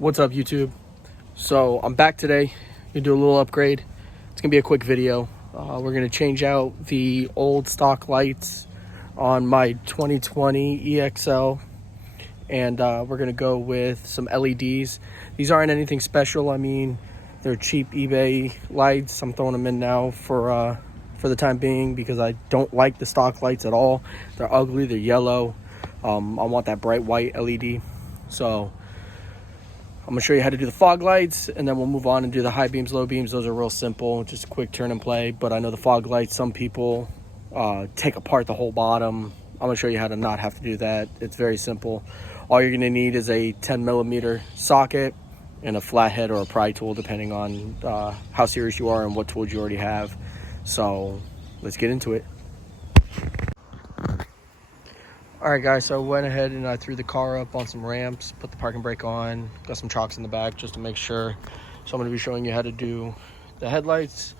What's up, YouTube? So I'm back today. Gonna do a little upgrade. It's gonna be a quick video. We're gonna change out the old stock lights on my 2020 EXL, and we're gonna go with some LEDs. These aren't anything special. I mean, they're cheap eBay lights. I'm throwing them in now for the time being because I don't like the stock lights at all. They're ugly. They're yellow. I want that bright white LED. So I'm gonna show you how to do the fog lights, and then we'll move on and do the high beams, low beams. Those are real simple, just a quick turn and play. But I know the fog lights, some people take apart the whole bottom. I'm gonna show you how to not have to do that. It's very simple. All you're gonna need is a 10mm socket and a flathead or a pry tool, depending on how serious you are and what tools you already have. So let's get into it. All right, guys, so I went ahead and I threw the car up on some ramps, put the parking brake on, got some chocks in the back just to make sure. So I'm going to be showing you how to do the headlights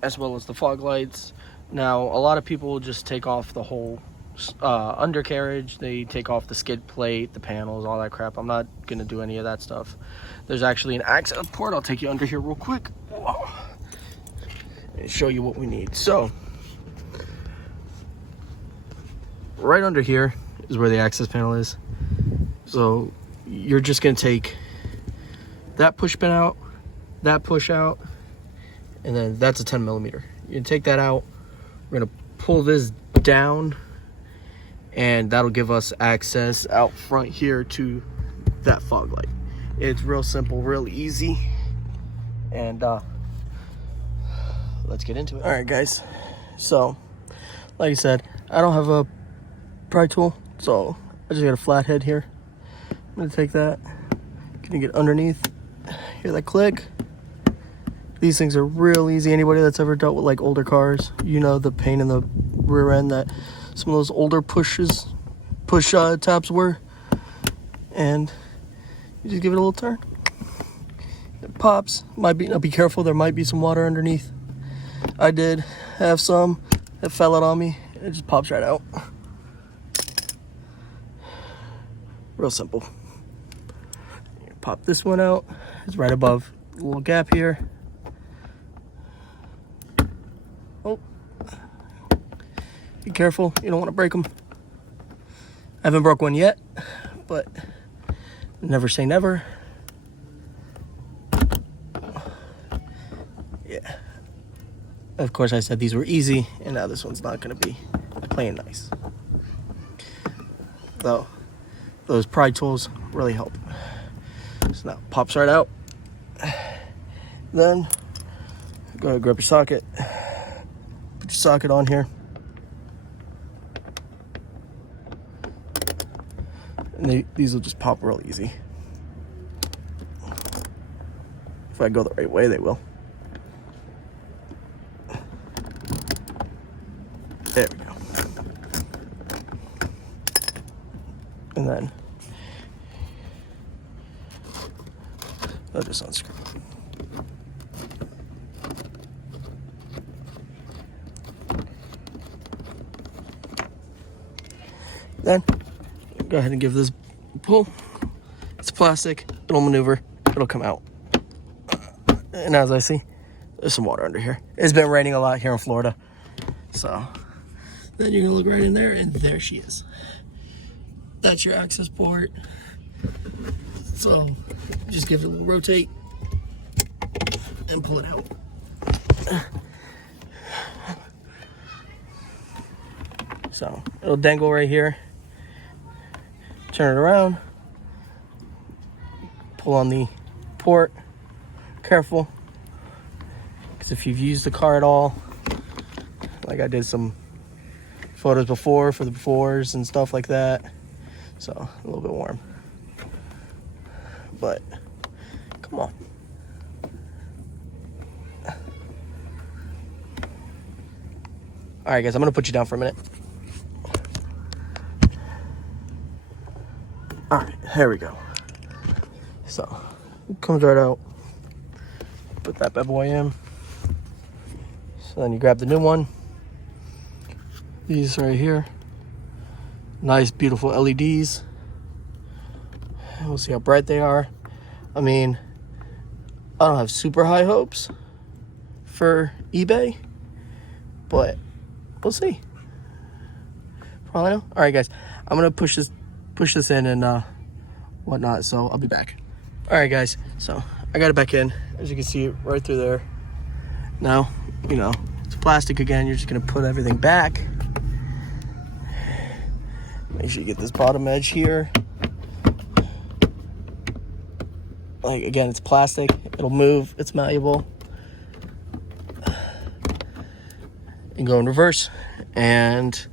as well as the fog lights. Now, a lot of people will just take off the whole undercarriage. They take off the skid plate, the panels, all that crap. I'm not going to do any of that stuff. There's actually an access port. I'll take you under here real quick. Whoa. And show you what we need. So right under here is where the access panel is. So you're just going to take that push pin out, that push out, and then that's a 10mm. You can take that out. We're going to pull this down, and that'll give us access out front here to that fog light. It's real simple, real easy, and let's get into it. All right, guys. So like I said, I don't have a pry tool, so I just got a flathead here. I'm gonna take that, gonna get underneath, hear that click. These things are real easy. Anybody that's ever dealt with like older cars, you know the pain in the rear end that some of those older push tabs were. And you just give it a little turn, it pops. Now be careful, there might be some water underneath. I did have some that fell out on me. It just pops right out. Real simple. Pop this one out. It's right above the little gap here. Oh, be careful. You don't want to break them. I haven't broke one yet, but never say never. Yeah. Of course, I said these were easy, and now this one's not going to be playing nice. So those pry tools really help. So now it pops right out. Then go ahead and grab your socket. Put your socket on here. And these will just pop real easy. If I go the right way, they will. There we go. And then I'll just unscrew. Then go ahead and give this a pull. It's plastic, it'll maneuver, it'll come out. And as I see, there's some water under here. It's been raining a lot here in Florida. So then you're gonna look right in there, and there she is. That's your access port. So just give it a little rotate and pull it out. So it'll dangle right here. Turn it around. Pull on the port. Careful, because if you've used the car at all, like I did some photos before for the befores and stuff like that, so a little bit warm, but come on. All right, guys, I'm gonna put you down for a minute. All right, here we go. So it comes right out. Put that bad boy in. So then you grab the new one. These right here. Nice, beautiful LEDs. We'll see how bright they are. I mean, I don't have super high hopes for eBay, but we'll see. For all I know. All right, guys, I'm gonna push this in and whatnot. So I'll be back. All right, guys. So I got it back in. As you can see, right through there. Now, you know, it's plastic again. You're just gonna put everything back. Make sure you get this bottom edge here. Like, again, it's plastic. It'll move. It's malleable. And go in reverse and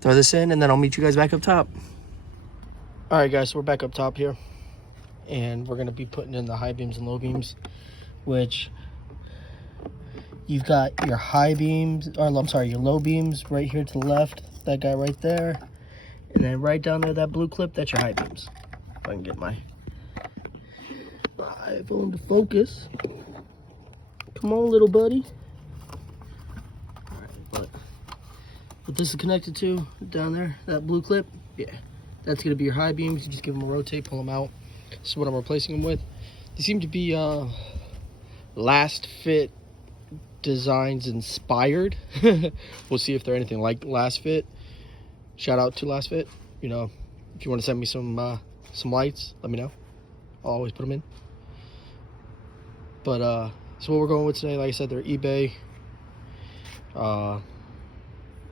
throw this in, and then I'll meet you guys back up top. All right, guys, so we're back up top here, and we're gonna be putting in the high beams and low beams, which you've got your high beams, or I'm sorry, your low beams right here to the left, that guy right there, and then right down there, that blue clip, that's your high beams. If I can get my iPhone to focus. Come on, little buddy. All right, but what this is connected to down there, that blue clip, yeah, that's gonna be your high beams. You just give them a rotate, pull them out. This is what I'm replacing them with. They seem to be Last Fit Designs inspired. We'll see if they're anything like Last Fit. Shout out to Last Fit. You know, if you want to send me some lights, let me know. I'll always put them in. But so what we're going with today, like I said, they're eBay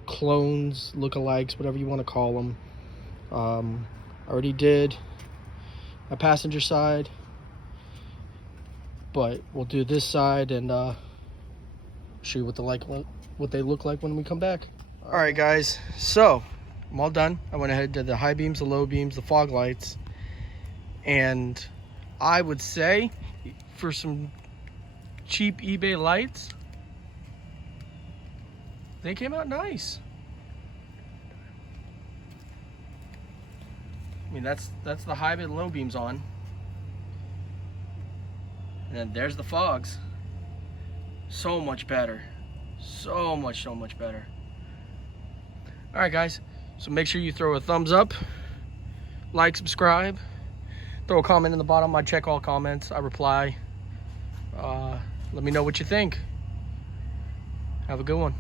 clones, lookalikes, whatever you want to call them. I already did my passenger side, but we'll do this side and show you what they look like when we come back. All right, guys, so I'm all done. I went ahead and did the high beams, the low beams, the fog lights, and I would say for some cheap eBay lights, they came out nice. I mean, that's the high and low beams on, and then there's the fogs. So much better, so much better. All right, guys, so make sure you throw a thumbs up, like, subscribe, throw a comment in the bottom. I check all comments, I reply. Let me know what you think. Have a good one.